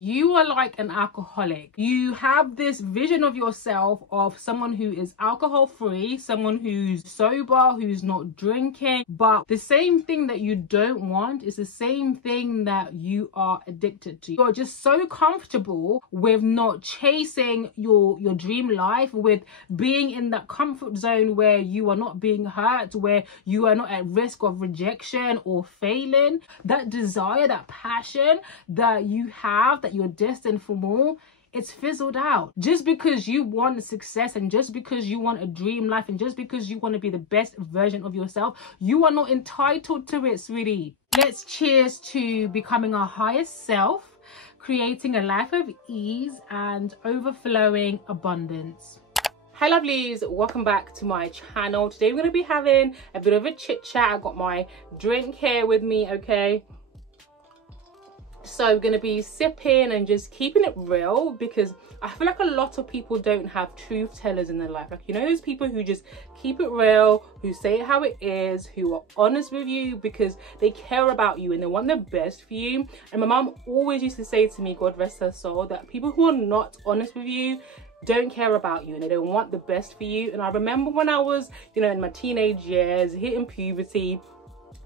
You are like an alcoholic. You have this vision of yourself of someone who is alcohol free, someone who's sober, who's not drinking. But the same thing that you don't want is the same thing that you are addicted to. You're just so comfortable with not chasing your dream life, with being in that comfort zone where you are not being hurt, where you are not at risk of rejection or failing. That desire, that passion that you have, that you're destined for more, it's fizzled out. Just because you want success, and just because you want a dream life, and just because you want to be the best version of yourself, you are not entitled to it, sweetie. Let's cheers to becoming our highest self, creating a life of ease and overflowing abundance. Hi lovelies, welcome back to my channel. Today we're going to be having a bit of a chit chat. I got my drink here with me, okay? So we're going to be sipping and just keeping it real, because I feel like a lot of people don't have truth tellers in their life. Like, you know, those people who just keep it real, who say it how it is, who are honest with you because they care about you and they want the best for you. And my mom always used to say to me, God rest her soul, that people who are not honest with you don't care about you and they don't want the best for you. And I remember when I was, you know, in my teenage years, hitting puberty,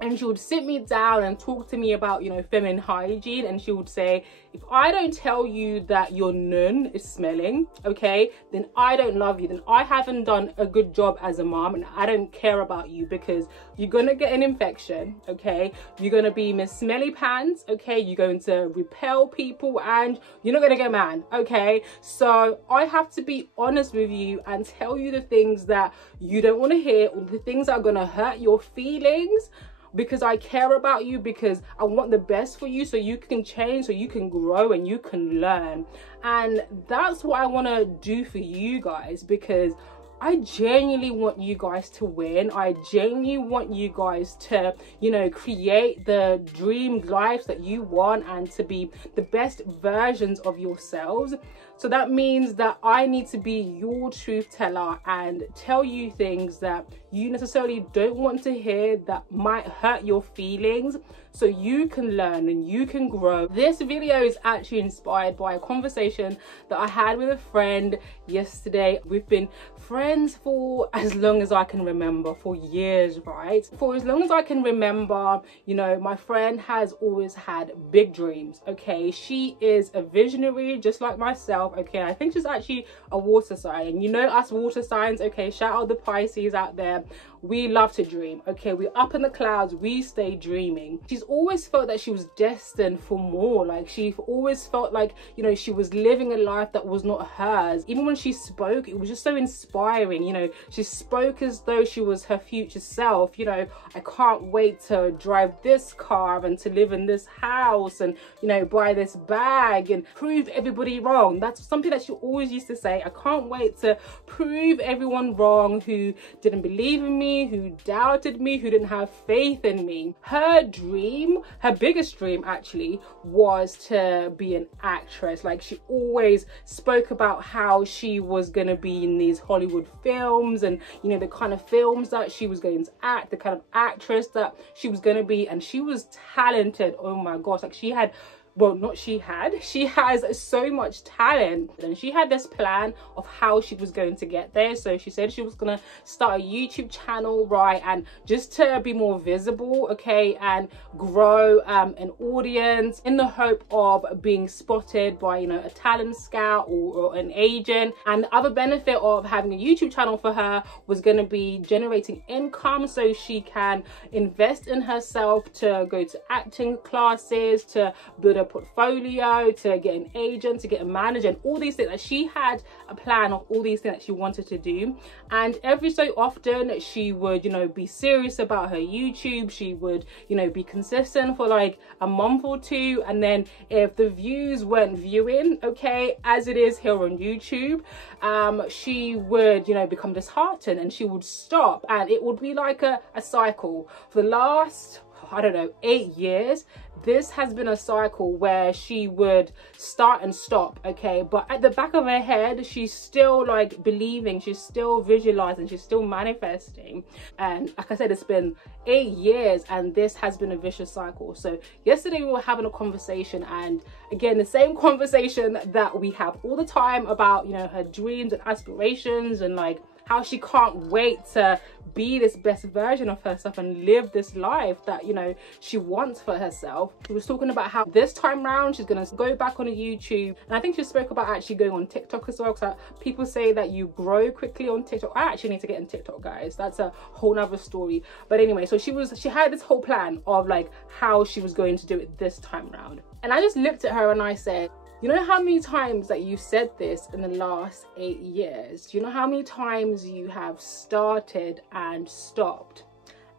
and she would sit me down and talk to me about, you know, feminine hygiene. And she would say, if I don't tell you that your nun is smelling, okay, then I don't love you. Then I haven't done a good job as a mom, and I don't care about you, because you're going to get an infection, okay? You're going to be Miss Smelly Pants, okay? You're going to repel people and you're not going to get a man, okay? So I have to be honest with you and tell you the things that you don't want to hear, or the things that are going to hurt your feelings, because I care about you, because I want the best for you, so you can change, so you can grow and you can learn. And that's what I want to do for you guys, because I genuinely want you guys to win. I genuinely want you guys to, you know, create the dream lives that you want and to be the best versions of yourselves. So that means that I need to be your truth teller and tell you things that you necessarily don't want to hear, that might hurt your feelings, so you can learn and you can grow. This video is actually inspired by a conversation that I had with a friend yesterday. We've been friends for as long as I can remember, for years, right? For as long as I can remember, you know, my friend has always had big dreams, okay? She is a visionary just like myself, okay? I think she's actually a water sign. And you know us water signs, okay? Shout out the Pisces out there. We love to dream, okay? We're up in the clouds, we stay dreaming. She's always felt that she was destined for more. Like, she always felt like, you know, she was living a life that was not hers. Even when she spoke, it was just so inspiring. You know, she spoke as though she was her future self. You know, I can't wait to drive this car and to live in this house and, you know, buy this bag and prove everybody wrong. That's something that she always used to say. I can't wait to prove everyone wrong who didn't believe in me, who doubted me, who didn't have faith in me. Her dream, her biggest dream actually, was to be an actress. Like, she always spoke about how she was going to be in these Hollywood films and, you know, the kind of films that she was going to act, the kind of actress that she was going to be. And she was talented, oh my gosh. Like, she had, well, not she has so much talent, and she had this plan of how she was going to get there. So she said she was gonna start a YouTube channel, right, and just to be more visible, okay, and grow an audience, in the hope of being spotted by, you know, a talent scout or an agent. And the other benefit of having a YouTube channel for her was going to be generating income, so she can invest in herself, to go to acting classes, to build a portfolio, to get an agent, to get a manager, and all these things. That she had a plan of all these things that she wanted to do. And every so often she would, you know, be serious about her YouTube. She would, you know, be consistent for like a month or two, and then if the views weren't viewing, okay, as it is here on YouTube, she would, you know, become disheartened and she would stop. And it would be like a cycle. For the last, I don't know, 8 years, this has been a cycle where she would start and stop, okay, but at the back of her head she's still like believing, she's still visualizing, she's still manifesting. And like I said, it's been 8 years and this has been a vicious cycle. So yesterday we were having a conversation, and again, the same conversation that we have all the time about, you know, her dreams and aspirations, and like how she can't wait to be this best version of herself and live this life that, you know, she wants for herself. She was talking about how this time round she's gonna go back on YouTube, and I think she spoke about actually going on TikTok as well, because people say that you grow quickly on TikTok. I actually need to get in TikTok, guys. That's a whole nother story. But anyway, so she had this whole plan of like how she was going to do it this time round. And I just looked at her and I said, you know how many times that you said this in the last 8 years? Do you know how many times you have started and stopped?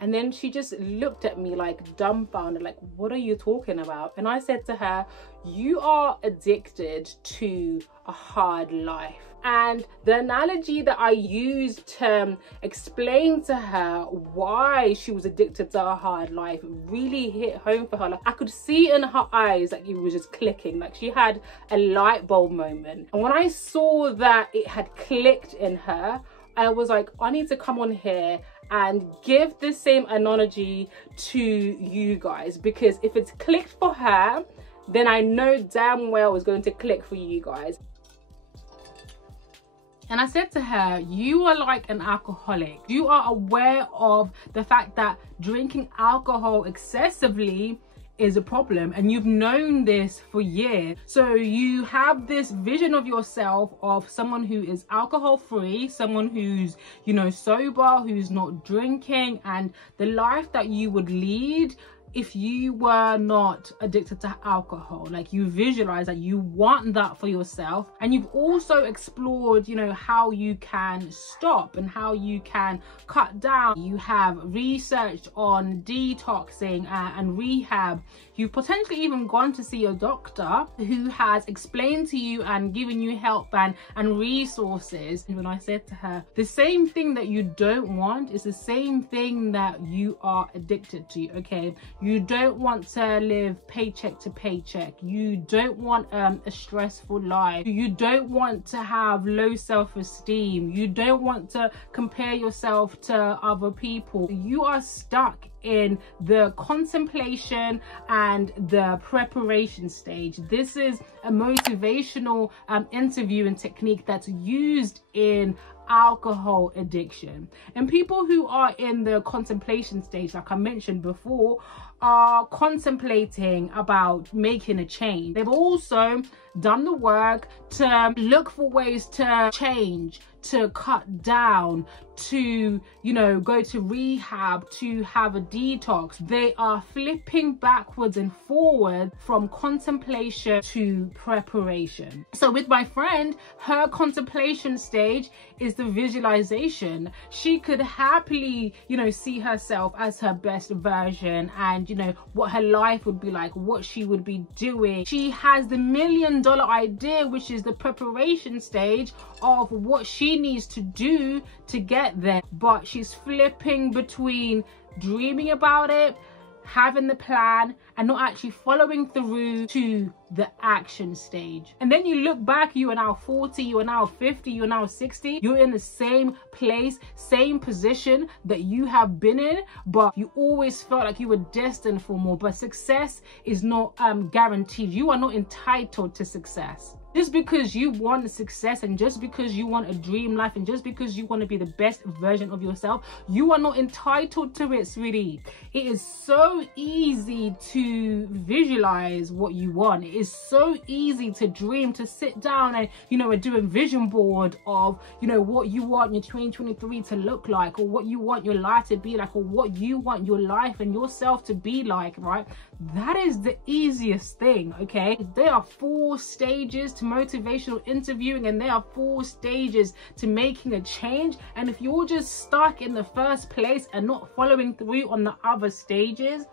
And then she just looked at me like dumbfounded, like, what are you talking about? And I said to her, you are addicted to a hard life. And the analogy that I used to explain to her why she was addicted to a hard life really hit home for her. Like, I could see in her eyes like it was just clicking, like she had a light bulb moment. And when I saw that it had clicked in her, I was like, I need to come on here and give the same analogy to you guys, because if it's clicked for her, then I know damn well it's going to click for you guys. And I said to her, you are like an alcoholic. You are aware of the fact that drinking alcohol excessively is a problem, and you've known this for years. So you have this vision of yourself of someone who is alcohol free, someone who's, you know, sober, who's not drinking, and the life that you would lead if you were not addicted to alcohol. Like, you visualize that you want that for yourself, and you've also explored, you know, how you can stop and how you can cut down. You have researched on detoxing and rehab. You've potentially even gone to see a doctor who has explained to you and given you help and resources. And when I said to her, the same thing that you don't want is the same thing that you are addicted to, okay? You don't want to live paycheck to paycheck. You don't want a stressful life. You don't want to have low self-esteem. You don't want to compare yourself to other people. You are stuck in the contemplation and the preparation stage. This is a motivational interviewing technique that's used in alcohol addiction. And people who are in the contemplation stage, like I mentioned before, are contemplating about making a change. They've also done the work to look for ways to change, to cut down, to, you know, go to rehab, to have a detox. They are flipping backwards and forward from contemplation to preparation. So with my friend, her contemplation stage is the visualization. She could happily, you know, see herself as her best version, and, you know, what her life would be like, what she would be doing. She has the $1 million idea, which is the preparation stage of what she needs to do to get there. But she's flipping between dreaming about it, having the plan, and not actually following through to the action stage. And then you look back, you are now 40, you are now 50, you are now 60, you're in the same place, same position that you have been in, but you always felt like you were destined for more. But success is not guaranteed. You are not entitled to success. Just because you want success, and just because you want a dream life, and just because you want to be the best version of yourself, you are not entitled to it, sweetie. It is so easy to visualize what you want. It is so easy to dream, to sit down and, you know, do a vision board of, you know, what you want your 2023 to look like, or what you want your life to be like, or what you want your life and yourself to be like, right? That is the easiest thing, okay? There are 4 stages to motivational interviewing, and there are 4 stages to making a change. And if you're just stuck in the first place and not following through on the other stages,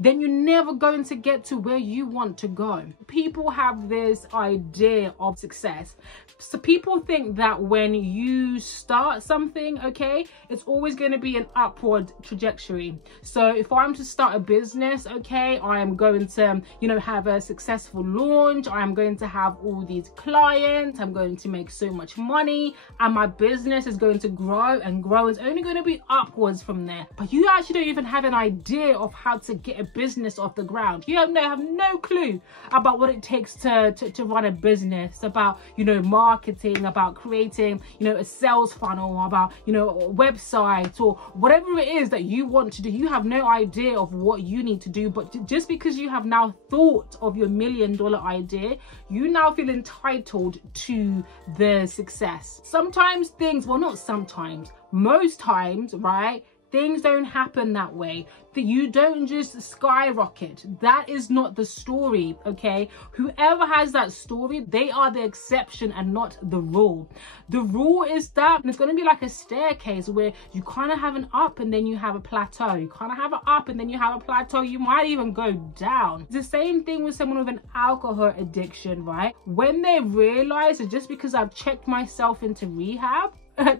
then you're never going to get to where you want to go. People have this idea of success. So people think that when you start something, okay, it's always going to be an upward trajectory. So if I'm to start a business, okay, I am going to, you know, have a successful launch. I am going to have all these clients. I'm going to make so much money, and my business is going to grow and grow. It's only going to be upwards from there. But you actually don't even have an idea of how to get a business off the ground. You have no clue about what it takes to run a business, about, you know, marketing, about creating, you know, a sales funnel, about, you know, a website, or whatever it is that you want to do. You have no idea of what you need to do, but just because you have now thought of your $1 million idea, you now feel entitled to the success. Sometimes things, well, not sometimes, most times, right, things don't happen that way. That you don't just skyrocket. That is not the story, okay? Whoever has that story, they are the exception and not the rule. The rule is that it's going to be like a staircase where you kind of have an up and then you have a plateau. You kind of have an up and then you have a plateau. You might even go down. It's the same thing with someone with an alcohol addiction, right? When they realize that just because I've checked myself into rehab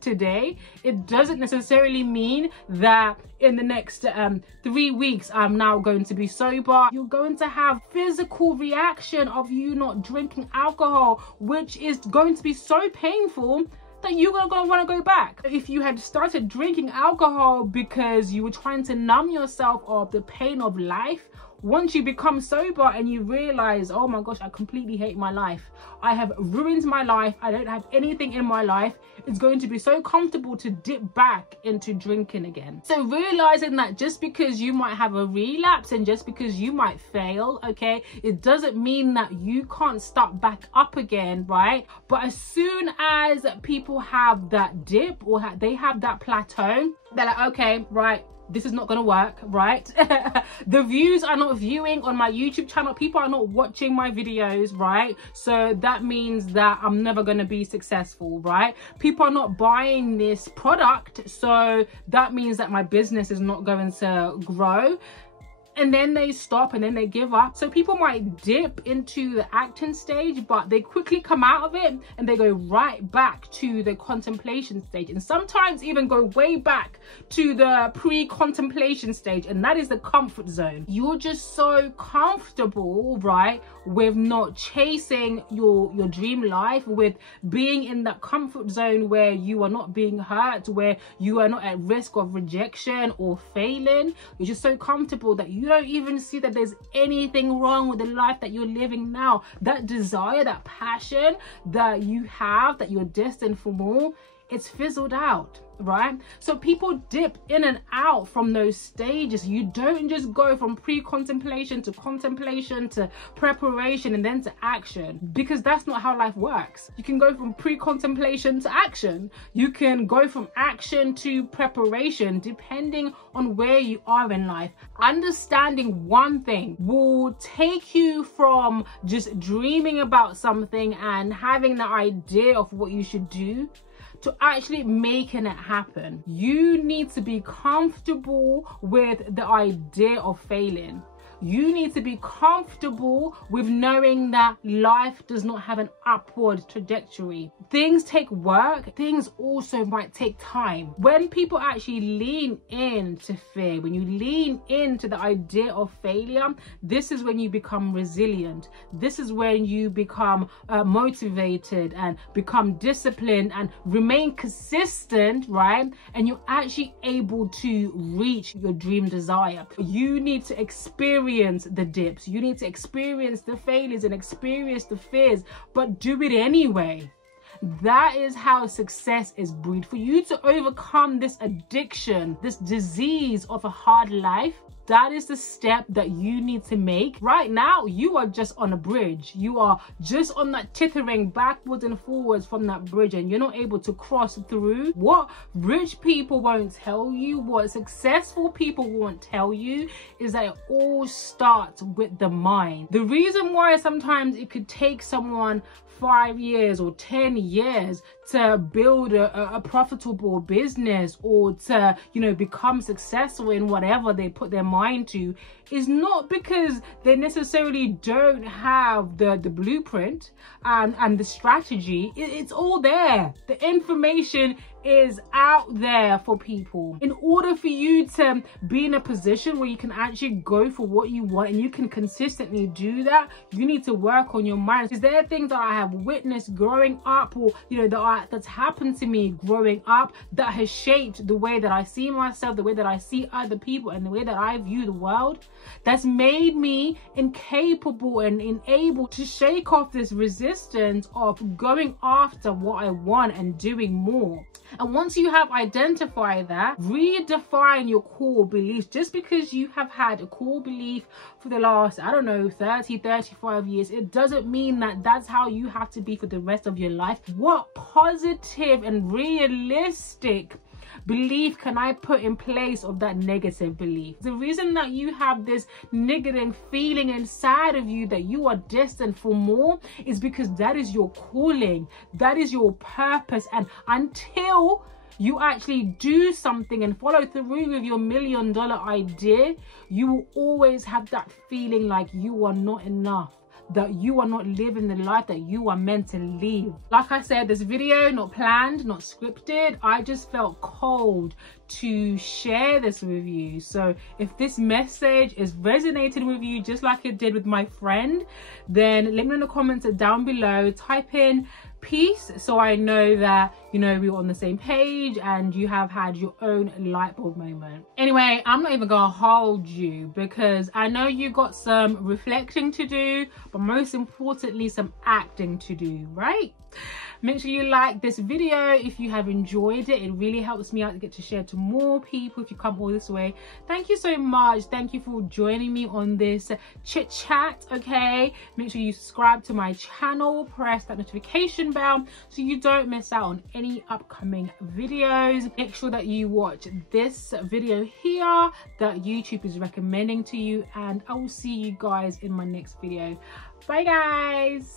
today, it doesn't necessarily mean that in the next 3 weeks I'm now going to be sober. You're going to have physical reaction of you not drinking alcohol, which is going to be so painful that you're gonna want to go back. If you had started drinking alcohol because you were trying to numb yourself of the pain of life, once you become sober and you realize, oh my gosh, I completely hate my life, I have ruined my life, I don't have anything in my life, it's going to be so comfortable to dip back into drinking again. So realizing that just because you might have a relapse and just because you might fail, okay, it doesn't mean that you can't start back up again, right? But as soon as people have that dip or they have that plateau, they're like, okay, right, this is not gonna work, right? The views are not viewing on my YouTube channel. People are not watching my videos, right? So that means that I'm never gonna be successful, right? People are not buying this product, so that means that my business is not going to grow. And then they stop and then they give up. So people might dip into the acting stage, but they quickly come out of it and they go right back to the contemplation stage, and sometimes even go way back to the pre-contemplation stage, and that is the comfort zone. You're just so comfortable, right, with not chasing your dream life, with being in that comfort zone where you are not being hurt, where you are not at risk of rejection or failing. You're just so comfortable that you don't even see that there's anything wrong with the life that you're living now. That desire, that passion that you have, that you're destined for more, it's fizzled out, right? So people dip in and out from those stages. You don't just go from pre-contemplation to contemplation to preparation and then to action, because that's not how life works. You can go from pre-contemplation to action. You can go from action to preparation, depending on where you are in life. Understanding one thing will take you from just dreaming about something and having the idea of what you should do to actually making it happen. You need to be comfortable with the idea of failing. You need to be comfortable with knowing that life does not have an upward trajectory. Things take work. Things also might take time. When people actually lean into fear, when you lean into the idea of failure, this is when you become resilient. This is when you become motivated and become disciplined and remain consistent, right? And you're actually able to reach your dream desire. You need to experience the dips, you need to experience the failures and experience the fears, but do it anyway. That is how success is brewed. For you to overcome this addiction, this disease of a hard life, that is the step that you need to make. Right now, you are just on a bridge. You are just on that tithering backwards and forwards from that bridge, and you're not able to cross through. What rich people won't tell you, what successful people won't tell you, is that it all starts with the mind. The reason why sometimes it could take someone 5 years or 10 years to build a profitable business, or to, you know, become successful in whatever they put their mind to, is not because they necessarily don't have the blueprint and the strategy. It's all there. The information is out there for people. In order for you to be in a position where you can actually go for what you want and you can consistently do that, you need to work on your mind. Is there things that I have witnessed growing up, or that's happened to me growing up, that has shaped the way that I see myself, the way that I see other people, and the way that I view the world, that's made me incapable and unable to shake off this resistance of going after what I want and doing more. And once you have identified that, redefine your core beliefs. Just because you have had a core belief for the last, I don't know, 30, 35 years, it doesn't mean that that's how you have to be for the rest of your life. What positive and realistic belief can I put in place of that negative belief? The reason that you have this niggling feeling inside of you that you are destined for more is because that is your calling, that is your purpose. And until you actually do something and follow through with your $1 million idea, you will always have that feeling like you are not enough, that you are not living the life that you are meant to live. Like I said, this video, not planned, not scripted. I just felt called to share this with you. So if this message is resonating with you just like it did with my friend, then let me know in the comments down below. Type in peace so I know that we're on the same page and you have had your own light bulb moment. Anyway, I'm not even gonna hold you because I know you got some reflecting to do, but most importantly some acting to do, right? Make sure you like this video if you have enjoyed it. It really helps me out to get to share to more people if you come all this way. Thank you so much. Thank you for joining me on this chit chat. Okay, make sure you subscribe to my channel, press that notification bell so you don't miss out on any upcoming videos. Make sure that you watch this video here that YouTube is recommending to you, and I will see you guys in my next video. Bye guys.